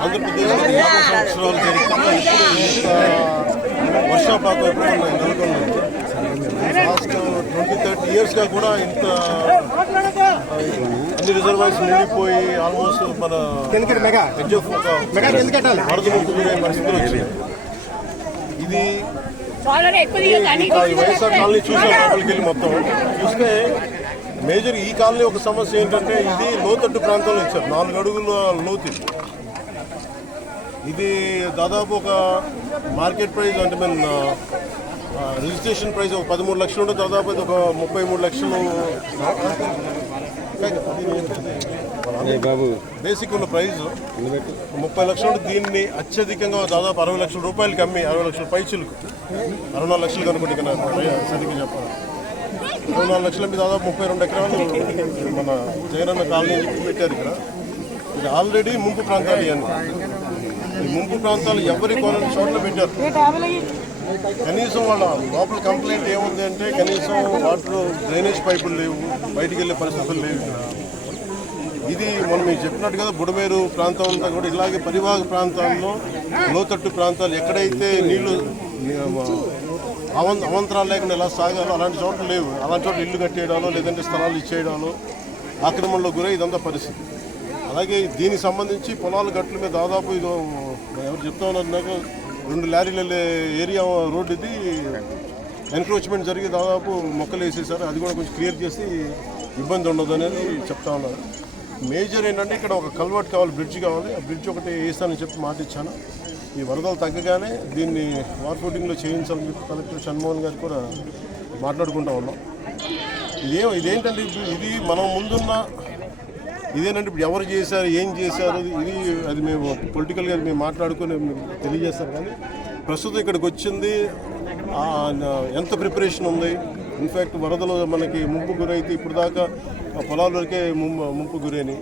ఆంధ్రప్రదేశ్ ఇంత వర్షాపాతం ఎప్పుడు మనం లాస్ట్ ట్వంటీ థర్టీ ఇయర్స్గా కూడా ఇంత అన్ని రిజర్వాయర్స్ నిండిపోయి ఆల్మోస్ట్ మన ఎడ్జ్ గురే పరిస్థితులు వచ్చింది ఇది ఈ వైఎస్ఆర్ కాలనీ చూసాం లోపలికి వెళ్ళి మొత్తం చూస్తే మేజర్ ఈ కాలనీ ఒక సమస్య ఏంటంటే ఇది లోతట్టు ప్రాంతంలో ఇచ్చారు. నాలుగు అడుగుల లోతు ఇది. దాదాపు ఒక మార్కెట్ ప్రైస్ అంటే మన రిజిస్ట్రేషన్ ప్రైస్ ఒక పదమూడు లక్షలు ఉంటే దాదాపు ఇది ఒక ముప్పై మూడు లక్షలు. బాబు. బేసిక్ ఉన్న ప్రైస్ ముప్పై లక్షలు దీన్ని అత్యధికంగా దాదాపు అరవై లక్షల రూపాయలకి అమ్మి అరవై లక్షల పైచులకు. అరవై నాలుగు లక్షలు కనుకుంటే సరిగ్గా చెప్పాలి? మూడు నాలుగు లక్షల మీద దాదాపు ముప్పై రెండు ఎకరాలు మన జగనన్న కాలనీ పెట్టారు ఇక్కడ. ఇది ఆల్రెడీ ముంపు ప్రాంతాలు ఇవన్నీ. ఈ ముంపు ప్రాంతాలు ఎవరి కొనని చోట్ల పెట్టారు? కనీసం వాళ్ళ లోపల కంప్లైంట్ ఏముంది అంటే కనీసం వాటర్ డ్రైనేజ్ పైపులు లేవు బయటికి వెళ్ళే పరిస్థితులు లేవు. ఇది మనం మీకు చెప్పినట్టు కదా బుడమేరు ప్రాంతం అంతా కూడా ఇలాగే పరివాహక ప్రాంతాల్లో లోతట్టు ప్రాంతాలు ఎక్కడైతే నీళ్ళు అవం అవంతరాలు లేకుండా ఎలా సాగాలో అలాంటి చోట్ల లేవు. అలాంటి చోట్ల ఇల్లు కట్టేయడాలో లేదంటే స్థలాలు ఇచ్చేయడాలో ఆక్రమణలో గురై ఇదంతా పరిస్థితి. అలాగే దీనికి సంబంధించి పొలాల గట్ల మీద దాదాపు ఇది ఎవరు చెప్తా ఉన్నారు నాకు రెండు లారీలు వెళ్ళే ఏరియా రోడ్డు ఇది. ఎన్క్రోచ్మెంట్ జరిగి దాదాపు మొక్కలు వేసేసారు. అది కూడా కొంచెం క్లియర్ చేసి ఇబ్బంది ఉండదు అనేది చెప్తా ఉన్నారు. మేజర్ ఏంటంటే ఇక్కడ ఒక కల్వర్ట్ కావాలి బ్రిడ్జ్ కావాలి. ఆ బ్రిడ్జ్ ఒకటి వేస్తానని చెప్పి మాట ఇచ్చాను. ఈ వరదలు తగ్గగానే దీన్ని వార్ఫోటింగ్లో చేయించాలని చెప్పి కలెక్టర్ షణ్మోహన్ గారు కూడా మాట్లాడుకుంటా ఉన్నాం. ఇదే ఇదేంటంటే ఇప్పుడు ఇది మనం ముందున్న ఇదేనంటే ఇప్పుడు ఎవరు చేశారు ఏం చేశారు ఇది అది మేము పొలిటికల్గా మేము మాట్లాడుకొని తెలియజేస్తాం కానీ ప్రస్తుతం ఇక్కడికి వచ్చింది ఎంత ప్రిపరేషన్ ఉంది. ఇన్ఫ్యాక్ట్ వరదలు మనకి ముంపు గురైతే ఇప్పుడు దాకా పొలాల్లోకే ముంపు ముంపు గురైన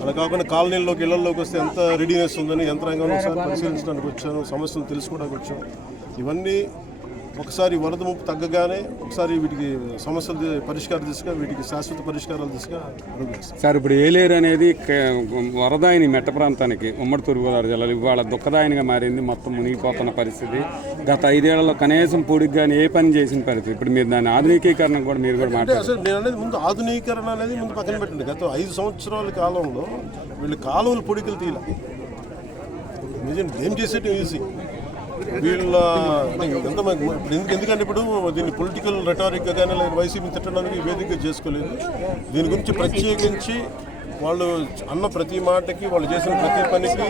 అలా కాకుండా కాలనీల్లోకి ఇళ్ళలోకి వస్తే ఎంత రెడీనెస్ ఉందని యంత్రాంగంలో ఒకసారి పరిశీలించడానికి వచ్చాను సమస్యలు తెలుసుకోవడానికి వచ్చాం ఇవన్నీ ఒకసారి వరద ముప్పు తగ్గగానే ఒకసారి వీటికి సమస్యల పరిష్కార దిశగా వీటికి శాశ్వత పరిష్కారాల దిశగా సార్ ఇప్పుడు ఏలేరు అనేది వరదాయిని మెట్ట ప్రాంతానికి ఉమ్మడి తూర్పుగోదావరి జిల్లాలో ఇవాళ దుఃఖదాయనిగా మారింది మొత్తం మునిగిపోతున్న పరిస్థితి. గత ఐదేళ్ళలో కనీసం పొడికి కానీ ఏ పని చేసిన పరిస్థితి. ఇప్పుడు మీరు దాని ఆధునికీకరణ కూడా మీరు కూడా మాట్లాడారు. నేను అనేది ముందు ఆధునీకరణ అనేది ముందు పక్కన పెట్టండి. గత ఐదు సంవత్సరాల కాలంలో వీళ్ళు కాలువలు పొడికలు తీయాల. నిజం ఏం చేసేటి ఈజీ వీళ్ళ ఎంతమంది ఎందుకు- ఎందుకంటే ఇప్పుడు దీన్ని పొలిటికల్ రెటారిక్ కానీ లేదా వైసీపీ తిట్టడానికి వేదికగా చేసుకోలేదు. దీని గురించి ప్రత్యేకించి వాళ్ళు అన్న ప్రతి మాటకి వాళ్ళు చేసిన ప్రతి పనికి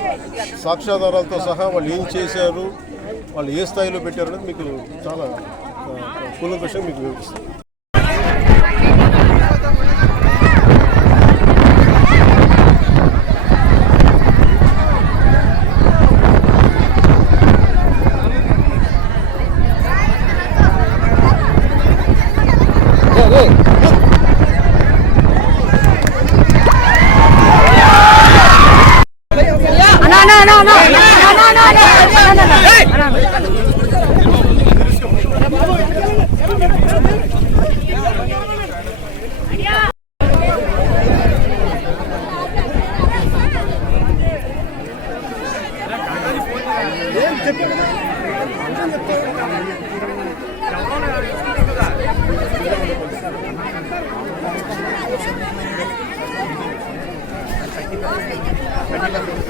సాక్ష్యాధారాలతో సహా వాళ్ళు ఏం చేశారు వాళ్ళు ఏ స్థాయిలో పెట్టారు అనేది మీకు చాలా కూలంకషంగా మీకు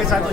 వివరిస్తాను